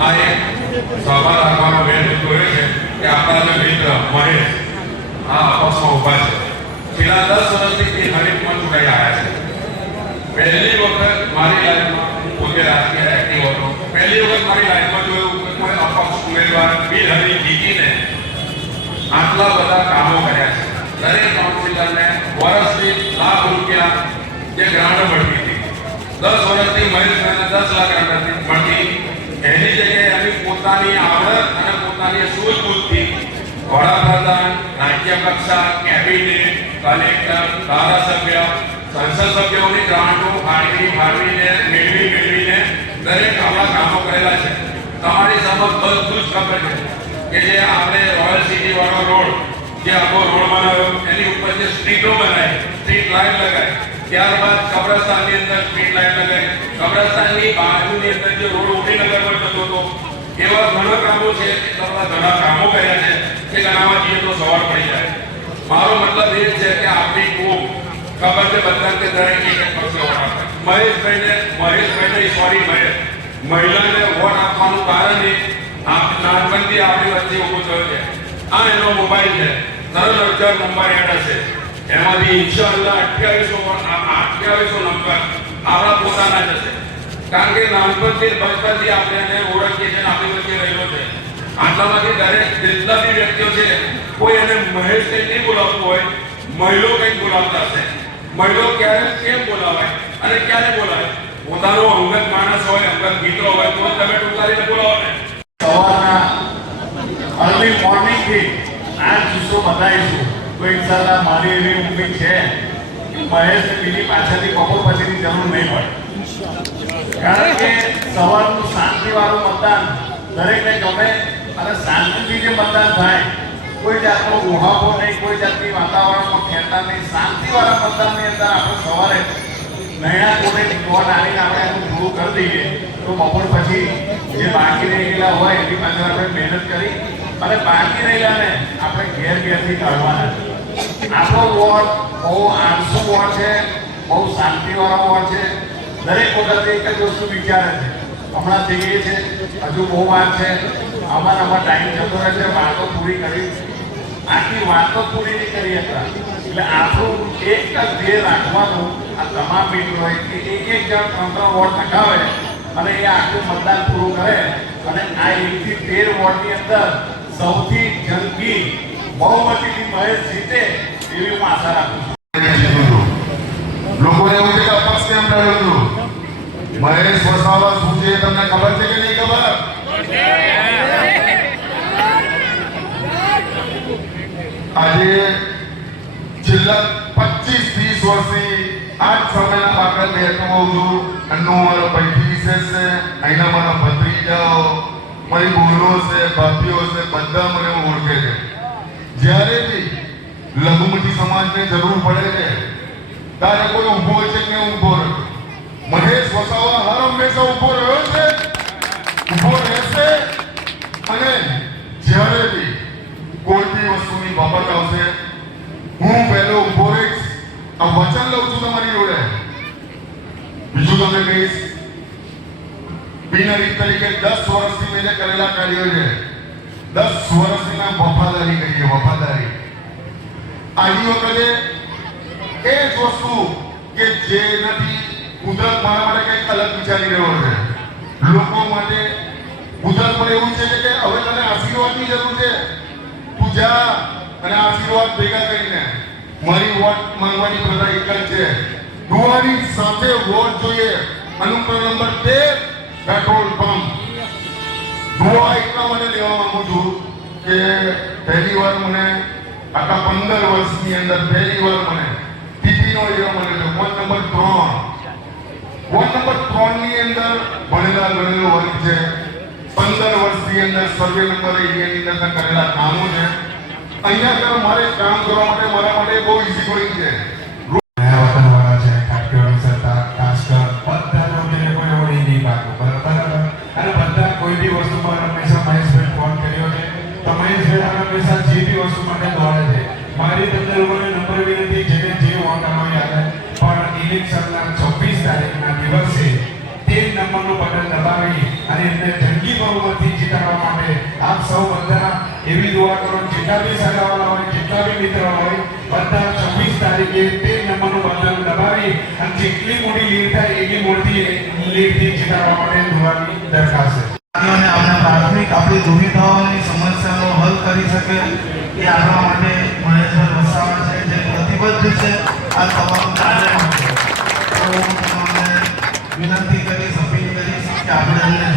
આ એક સભા રાખવાનો મેં હેતુ એ છે કે આપણા મિત્ર મહેશ આ અપક્ષમાં ઉભા છે. છેલ્લા 10 વર્ષથી એ હરીફ મંચ ઉઠાઈ આવ્યા છે. પહેલી વખત મારી લાઈફમાં પોતે રાજકીય એક્ટિવ હતો. પહેલી વખત મારી લાઈફમાં જોયું કે કોઈ અપક્ષ ઉમેદવાર બિનહરીફ જીતીને આટલા બધા કામો કર્યા છે. દરેક કાઉન્સિલરને વર્ષથી લાખ રૂપિયા જે ગ્રાન્ટ મળતી હતી, 10 વર્ષથી મહેશભાઈને 10 લાખ ગ્રાન્ટ મળતી. એની જગ્યાએ એની પોતાની આવડત અને પોતાની સૂઝબૂઝથી વડાપ્રધાન, રાજ્ય કક્ષા, કેબિનેટ, કલેક્ટર, ધારાસભ્ય, સંસદ સભ્યોની ગ્રાન્ટો ફાળવીને મેળવીને દરેક આપણા કામો કરેલા છે. તમારી સમક્ષ બધું જ ખબર છે કે જે આપણે રોયલ સિટી વાળો રોડ જે આખો રોડ બનાવ્યો એની ઉપર જે સ્ટ્રીટો બનાવી, સ્ટ્રીટ લાઇટ લગાવી, ત્યારબાદ કબ્રસ્તાનની અંદર સ્ટ્રીટ લાઇટ લગાવી, કબ્રસ્તાનની બાજુની અંદર જે રોડ ઉડીનગરમાં જતો હતો એવા ઘણા કામો છે. એટલા ઘણા કામો કર્યા છે કે ગણાવવા જઈએ તો સવાલ પડી જાય. મારો મતલબ એ છે કે આપણી ખૂબ ખબર છે બધા કે દરેક એક પક્ષે વોટ આપે. મહેશભાઈને સોરી મહિલાને વોટ આપવાનું કારણ એ નાનપણથી આપણી વચ્ચે ઉભો થયો છે. આ એનો મોબાઈલ છે, 10,000 નંબર એડ હશે, એમાંથી ઇન્શાઅલ્લાહ 2800 નંબર આપણા પોતાના જ હશે. કારણ કે નાનપણથી બચપનથી આપણે એને ઓળખીએ છીએ, આપણી વચ્ચે રહેલો છે. આટલામાંથી દરેક જેટલા બી વ્યક્તિઓ છે કોઈ એને મહેશ કંઈ નહીં બોલાવતું હોય, મહિલો કંઈક બોલાવતા હશે. મહિલો ક્યારે કેમ બોલાવાય અને ક્યારે બોલાય? પોતાનો અંગત માણસ હોય, અંગત મિત્રો હોય તો તમે ટૂંકારીને બોલાવો ને. સવારના અર્લી મોર્નિંગ થી આ કિસ્સો બતાવીશું તો ઇન્શાલ્લાહ મારી એવી ઉમ્મીદ છે મહેશ બીજી પાછળથી બપોર પછીની જરૂર નહીં પડે. કારણ કે સવારનું શાંતિવાળું મતદાન દરેકને ગમે અને શાંતિથી જે મતદાન થાય, કોઈ જાતનો ઉહાપો નહીં, કોઈ જાતની વાતાવરણમાં ખેંચતા નહીં, શાંતિવાળા મતદાનની અંદર આપણે સવારે નયા કોને વોટ આવીને આપણે એનું પૂરું કરી દઈએ તો બપોર પછી જે બાકી રહી ગયેલા હોય એની પાછળ આપણે મહેનત કરી અને બાકી રહેલાને આપણે ઘેરથી કાઢવાના. આપણો વોટ બહુ 800 વોટ છે, બહુ શાંતિવાળો વોટ છે. દરેક વખતે એક જ વસ્તુ વિચારે છે, હમણાં જઈએ છે, હજુ બહુ વાર છે, આમાં ટાઈમ જતો રહે છે, વાતો પૂરી કરી, આખી વાતો પૂરી નહીં કરી હતા. એટલે આપણું એક જ ધ્યેય રાખવાનું આ તમામ મિત્રોએ કે એક જણ 3 વોટ નખાવે અને એ આખું મતદાન પૂરું કરે અને આ 1 થી 13 વોટની અંદર સૌથી જંગી બહુમતીથી મહેશ જીતે એવી હું આશા રાખું છું. લોકોને એવું છે કે અપક્ષ કેમ રહ્યું હતું? મહેશ વસાવા શું છે તમને ખબર છે કે નહીં ખબર? આજે છેલ્લા 25-30 વર્ષથી આ જ સમયના પાકડ બેઠો હોઉં છું. એમનો મારો પૈકી વિશેષ છે, અહીંના મારા ભત્રીજાઓ, મારી બહેનો છે, ભાભીઓ છે, બધા મને ઓળખે છે. જ્યારે બી લઘુમતી સમાજને જરૂર પડે છે ત્યારે કોઈ ઊભો છે કે ઊભો રહ્યો. મહેશ વસાવા હર હંમેશા ઊભો રહ્યો છે, ઊભો રહેશે. અને જ્યારે બી કોઈ બી વસ્તુની બાબત આવશે હું પહેલો ઊભો રહીશ. આ વચન લઉં છું તમારી જોડે. બીજું તમને કહીશ, બિનહરીફ તરીકે 10 વર્ષથી મેં કરેલા કાર્યો છે, 10 વર્ષની નામ વફાદારી કહીએ, વફાદારી. આવી વખતે એ જ વસ્તુ કે જેનાથી કુદરત મારા માટે કંઈક અલગ વિચારી રહ્યો છે. લોકો માટે કુદરત પણ એવું છે કે હવે તને આશીર્વાદની જરૂર છે, તું જા અને આશીર્વાદ ભેગા કરીને મારી વોટ માંગવાની પ્રથા એક જ છે. દુઆની સાથે વોટ જોઈએ. અનુક્રમ નંબર 13 પેટ્રોલ પંપ. દુઆ એટલા માટે લેવા માંગુ છું કે પહેલી વાર મને આખા 15 વર્ષની અંદર પહેલી વાર મને ટીપીનો લેવા મળે છે. વોટ નંબર 3 ની અંદર ભણેલા ગણેલો વર્ગ છે. 15 વર્ષની અંદર સર્વે નંબર એરિયાની અંદર કરેલા કામો છે. અહીંયા આગળ મારે કામ કરવા માટે મારા માટે બહુ ઈઝી ગોઈંગ છે. કોઈ બી વસ્તુ પર હંમેશા મહેશભાઈ ફોન કર્યો છે. મહેશભાઈ હંમેશા જે બી વસ્તુ માટે દોડે છે. મારી તમને લોકોને નંબર વિનંતી, જેને જે વોટ અમારી આવે પણ ઇલેક્શનના 26 તારીખના દિવસે તે નંબરનું બટન દબાવી અને એમને જંગી બહુમતી યુવાનો જેટલા બી સગાવાલા હોય, જેટલા બી મિત્રો હોય, બધા 26 તારીખે તે નંબરનું બટન દબાવી અને જેટલી મોટી લીડ થાય એટલી મોટી લીડથી જીતાડવા માટે દોડવાની દરખાસ્ત છે. અને આપણા પ્રાથમિક આપણી દુવિધાઓની સમસ્યાનો હલ કરી શકે એ આપણા માટે મહેશભાઈ વસાવા છે, જે પ્રતિબદ્ધ છે આ તમામ કાર્ય માટે. તો હું તમને વિનંતી કરીશ, અપીલ કરીશ કે આપણે